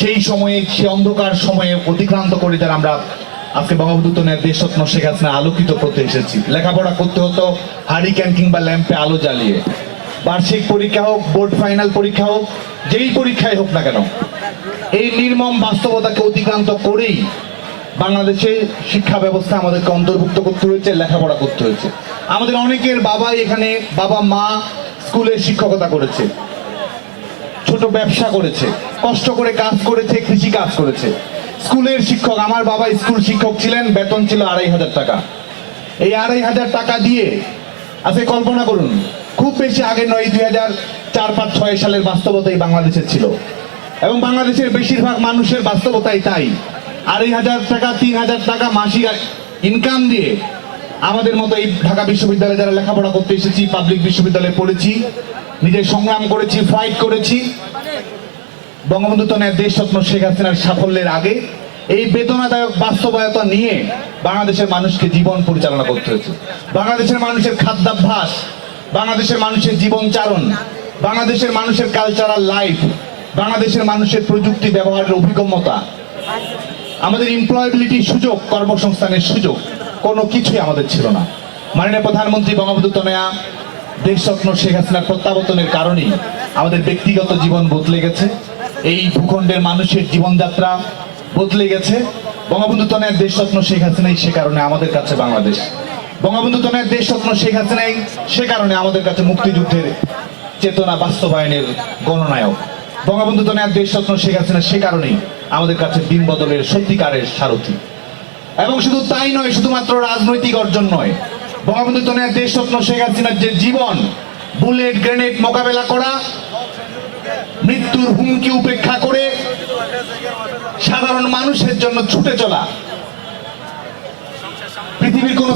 সেই সময়ে, সে অন্ধকার সময়ে অতিক্রান্ত করে যারা আমরা আজকে বঙ্গবন্ধু দেশরত্ন শেখ হাসিনা আলোকিত করতে এসেছি। লেখাপড়া করতে হতো, হারিকেন কিংবা ল্যাম্পে আলো জ্বালিয়ে। বার্ষিক পরীক্ষা হোক, বোর্ড ফাইনাল পরীক্ষা হোক, যেই পরীক্ষায় হোক না কেন, এই নির্মম বাস্তবতাকে অতিক্রান্ত করেই বাংলাদেশে শিক্ষা ব্যবস্থা আমাদেরকে অন্তর্ভুক্ত করতে হয়েছে, লেখাপড়া করতে হয়েছে। আমাদের অনেকের বাবাই এখানে বাবা মা স্কুলে শিক্ষকতা করেছে। ছোট ব্যবসা করেছে, কষ্ট করে কাজ করেছে, কৃষি কাজ করেছে। স্কুলের শিক্ষক, আমার বাবা স্কুল শিক্ষক ছিলেন, বেতন ছিল আড়াই হাজার টাকা। এই আড়াই হাজার টাকা দিয়ে, আজকে কল্পনা করুন, খুব বেশি আগে নয়, দুই হাজার চার পাঁচ ছয় সালের বাস্তবতাই বাংলাদেশের ছিল। এবং বাংলাদেশের বেশিরভাগ মানুষের বাস্তবতাই তাই। আড়াই হাজার টাকা, তিন হাজার টাকা মাসিক ইনকাম দিয়ে আমাদের মতো এই ঢাকা বিশ্ববিদ্যালয়ে যারা লেখাপড়া করতে এসেছি পাবলিক বিশ্ববিদ্যালয়ে পড়েছি নিজে সংগ্রাম করেছি ফাইট করেছি। বঙ্গবন্ধু তনের দেশরত্ন শেখ হাসিনার সাফল্যের আগে। এই বেদনাদায়ক বাস্তবতা নিয়ে বাংলাদেশের মানুষকে জীবন পরিচালনা করতে হয়েছে। বাংলাদেশের মানুষের খাদ্যাভ্যাস, বাংলাদেশের মানুষের জীবনচারণ, বাংলাদেশের মানুষের কালচারাল লাইফ বাংলাদেশের মানুষের প্রযুক্তি ব্যবহারের অভিজ্ঞতা আমাদের এমপ্লয়াবিলিটি সুযোগ, কর্মসংস্থানের সুযোগ, কোনো কিছুই আমাদের ছিল না। মাননীয় প্রধানমন্ত্রী বঙ্গবন্ধু তনয়া দেশরত্ন শেখ হাসিনার প্রত্যাবর্তনের কারণেই আমাদের ব্যক্তিগত জীবন বদলে গেছে। এই ভূখণ্ডের মানুষের জীবনযাত্রা বদলে গেছে। বঙ্গবন্ধু তনয়ের দেশরত্ন শেখ হাসিনাই সে কারণে আমাদের কাছে বাংলাদেশ। বঙ্গবন্ধু তনয়ের দেশরত্ন শেখ হাসিনাই সে কারণে আমাদের কাছে মুক্তিযুদ্ধের চেতনা বাস্তবায়নের গণনায়ক। বঙ্গবন্ধু তনয়ার দেশরত্ন শেখ হাসিনা সে কারণেই আমাদের কাছে দিন বদলের সত্যিকারের সারথী। এবং শুধু তাই নয়, শুধুমাত্র রাজনৈতিক অর্জন নয় বঙ্গবন্ধু দেশ দেশরত্ন শেখ হাসিনার যে জীবন, বুলেট, গ্রেনেড মোকাবেলা করা, মৃত্যুর হুমকি উপেক্ষা করে সাধারণ মানুষের জন্য ছুটে চলা। পৃথিবীর কোন